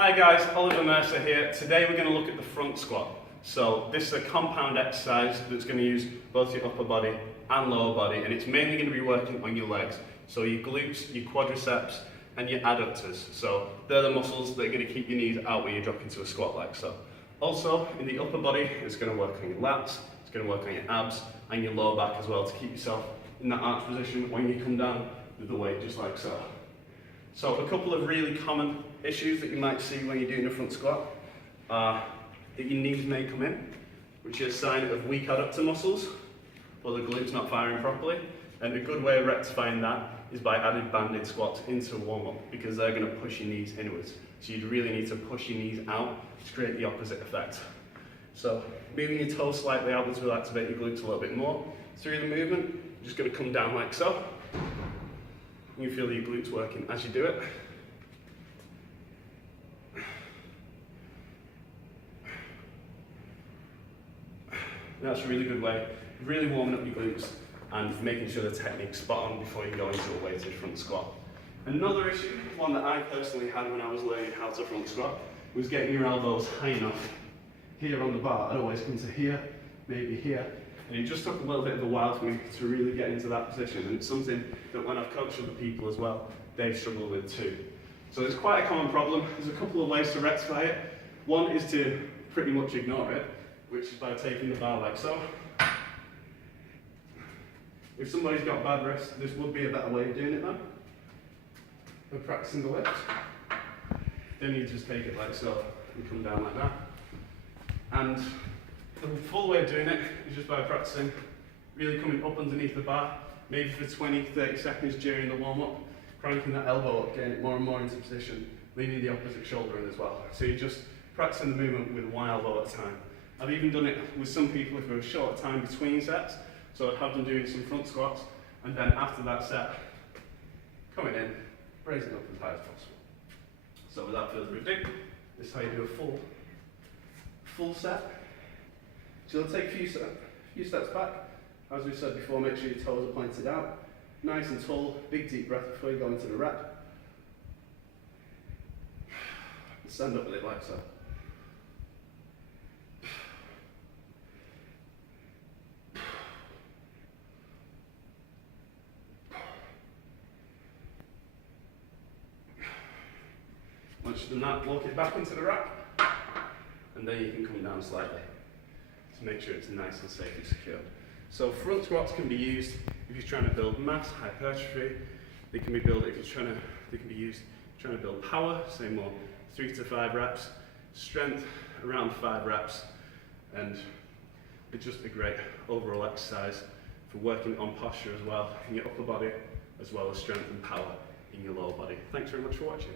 Hi guys, Oliver Mercer here. Today we're going to look at the front squat. So this is a compound exercise that's going to use both your upper body and lower body, and it's mainly going to be working on your legs. So your glutes, your quadriceps and your adductors. So they're the muscles that are going to keep your knees out when you drop into a squat like so. Also in the upper body, it's going to work on your lats, it's going to work on your abs and your lower back as well to keep yourself in that arch position when you come down with the weight just like so. So a couple of really common issues that you might see when you're doing a front squat are that your knees may come in, which is a sign of weak adductor muscles or the glutes not firing properly. And a good way of rectifying that is by adding banded squats into a warm-up, because they're going to push your knees inwards. So you'd really need to push your knees out to create the opposite effect. So moving your toes slightly outwards will activate your glutes a little bit more. Through the movement, you're just going to come down like so. You feel your glutes working as you do it. And that's a really good way of really warming up your glutes and making sure the technique's spot on before you go into a weighted front squat. Another issue, one that I personally had when I was learning how to front squat, was getting your elbows high enough. Here on the bar, I'd always come to here, maybe here, and it just took a little bit of a while for me to really get into that position, and it's something that when I've coached other people as well, they struggle with too. So it's quite a common problem. There's a couple of ways to rectify it. One is to pretty much ignore it, which is by taking the bar like so. If somebody's got bad wrists, this would be a better way of doing it though. We're practicing the lift. Then you just take it like so and come down like that. And the full way of doing it is just by practicing really coming up underneath the bar, maybe for 20-30 seconds during the warm-up, cranking that elbow up, getting it more and more into position, leaning the opposite shoulder in as well. So you're just practicing the movement with one elbow at a time. I've even done it with some people for a short time between sets, so I'd have them doing some front squats, and then after that set, coming in, raising up as high as possible. So without further ado, this is how you do a full set. So you'll take a few steps back. As we said before, make sure your toes are pointed out. Nice and tall, big deep breath before you go into the rep. And stand up with it like so. Once you've done that, walk it back into the rack, and then you can come down slightly to make sure it's nice and safe and secure. So front squats can be used if you're trying to build mass, hypertrophy. They can be built if you're they can be used trying to build power, say more 3 to 5 reps, strength around 5 reps, and it's just a great overall exercise for working on posture as well in your upper body, as well as strength and power in your lower body. Thanks very much for watching.